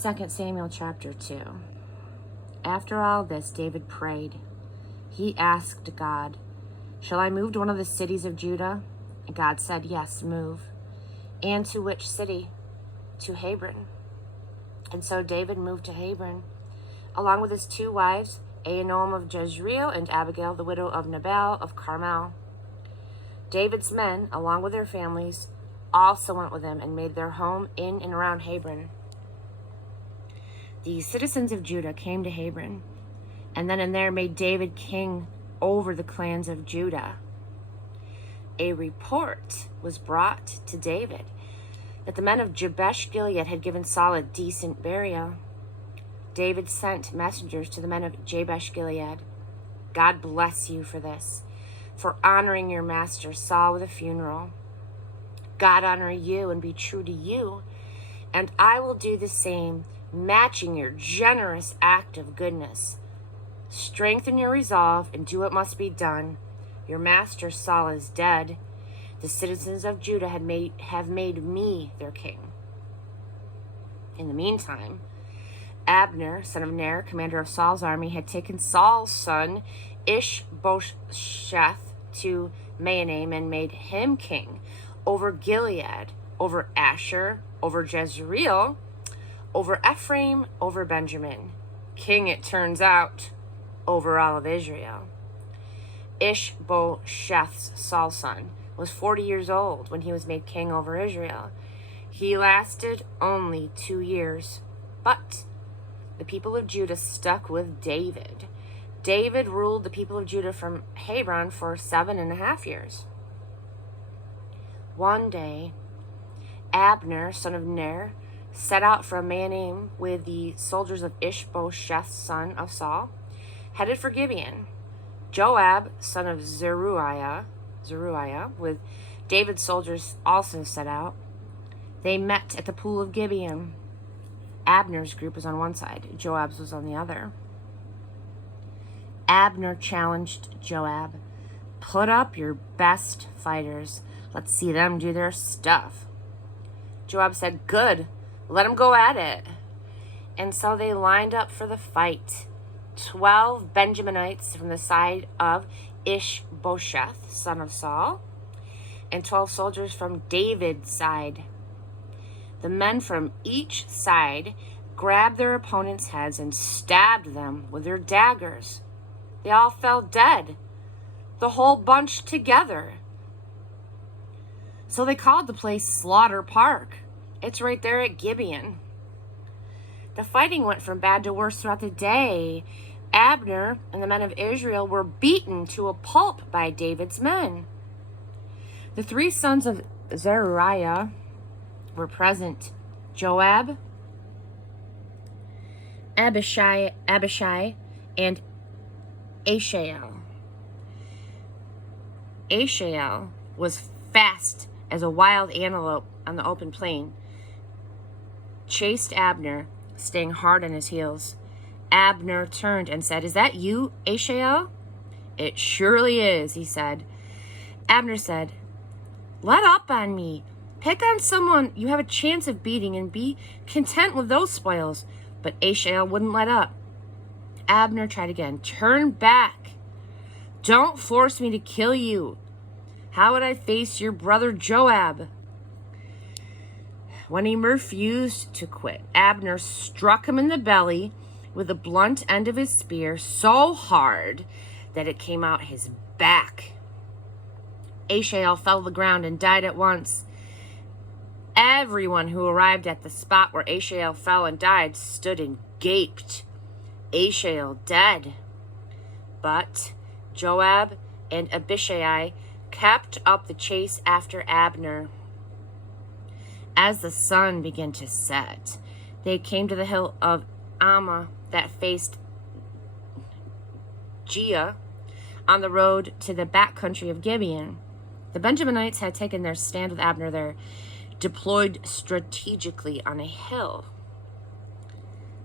2 Samuel chapter 2. After all this, David prayed. He asked God, "Shall I move to one of the cities of Judah?" And God said, "Yes, move." "And to which city?" "To Hebron." And so David moved to Hebron, along with his 2 wives, Ahinoam of Jezreel and Abigail, the widow of Nabal of Carmel. David's men, along with their families, also went with him and made their home in and around Hebron. The citizens of Judah came to Hebron, and then and there made David king over the clans of Judah. A report was brought to David that the men of Jabesh Gilead had given Saul a decent burial. David sent messengers to the men of Jabesh Gilead. "God bless you for this, for honoring your master Saul with a funeral. God honor you and be true to you, and I will do the same, matching your generous act of goodness. Strengthen your resolve and do what must be done. Your master Saul is dead. The citizens of Judah have made me their king." In the meantime, Abner, son of Ner, commander of Saul's army, had taken Saul's son Ishbosheth to Mahanaim and made him king over Gilead, over Asher, over Jezreel, over Ephraim, over Benjamin. King, it turns out, over all of Israel. Ishbosheth's, Saul's son, was 40 years old when he was made king over Israel. He lasted only 2 years, but the people of Judah stuck with David. David ruled the people of Judah from Hebron for 7.5 years. One day, Abner, son of Ner, set out from Mahanaim with the soldiers of Ishbosheth, son of Saul, headed for Gibeon. Joab, son of Zeruiah, with David's soldiers also set out. They met at the pool of Gibeon. Abner's group was on one side, Joab's was on the other. Abner challenged Joab, "Put up your best fighters. Let's see them do their stuff." Joab said, "Good, let them go at it." And so they lined up for the fight. 12 Benjaminites from the side of Ishbosheth, son of Saul, and 12 soldiers from David's side. The men from each side grabbed their opponents' heads and stabbed them with their daggers. They all fell dead, the whole bunch together. So they called the place Slaughter Park. It's right there at Gibeon. The fighting went from bad to worse throughout the day. Abner and the men of Israel were beaten to a pulp by David's men. The 3 sons of Zeruiah were present: Joab, Abishai, and Asahel. Asahel was fast as a wild antelope on the open plain, chased Abner, staying hard on his heels. Abner turned and said, "Is that you, Asahel?" "It surely is," he said. Abner said, "Let up on me. Pick on someone you have a chance of beating and be content with those spoils." But Asahel wouldn't let up. Abner tried again. "Turn back. Don't force me to kill you. How would I face your brother Joab?" When he refused to quit, Abner struck him in the belly with the blunt end of his spear so hard that it came out his back. Asahel fell to the ground and died at once. Everyone who arrived at the spot where Asahel fell and died stood and gaped. Asahel dead. But Joab and Abishai kept up the chase after Abner. As the sun began to set, they came to the hill of Ammah that faced Giah on the road to the back country of Gibeon. The Benjaminites had taken their stand with Abner there, deployed strategically on a hill.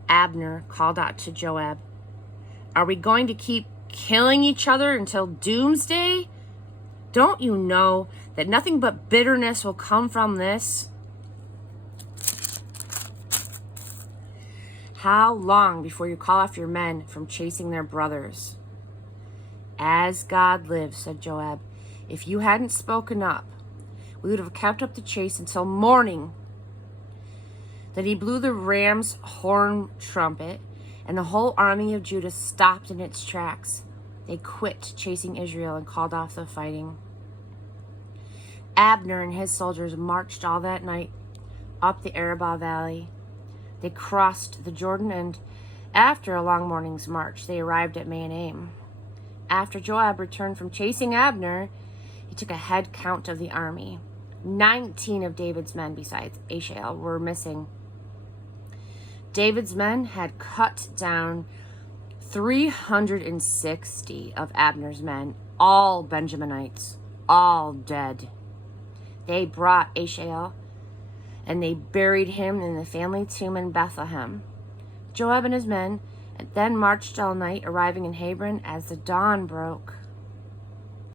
Abner called out to Joab, "Are we going to keep killing each other until doomsday? Don't you know that nothing but bitterness will come from this?" How long before you call off your men from chasing their brothers?" "As God lives," said Joab, "if you hadn't spoken up, we would have kept up the chase until morning." Then he blew the ram's horn trumpet, and the whole army of Judah stopped in its tracks. They quit chasing Israel and called off the fighting. Abner and his soldiers marched all that night up the Arabah Valley. They crossed the Jordan, and after a long morning's march, they arrived at Mahanaim. After Joab returned from chasing Abner, he took a head count of the army. 19 of David's men, besides Asahel, were missing. David's men had cut down 360 of Abner's men, all Benjaminites, all dead. They brought Asahel, and they buried him in the family tomb in Bethlehem. Joab and his men then marched all night, arriving in Hebron as the dawn broke.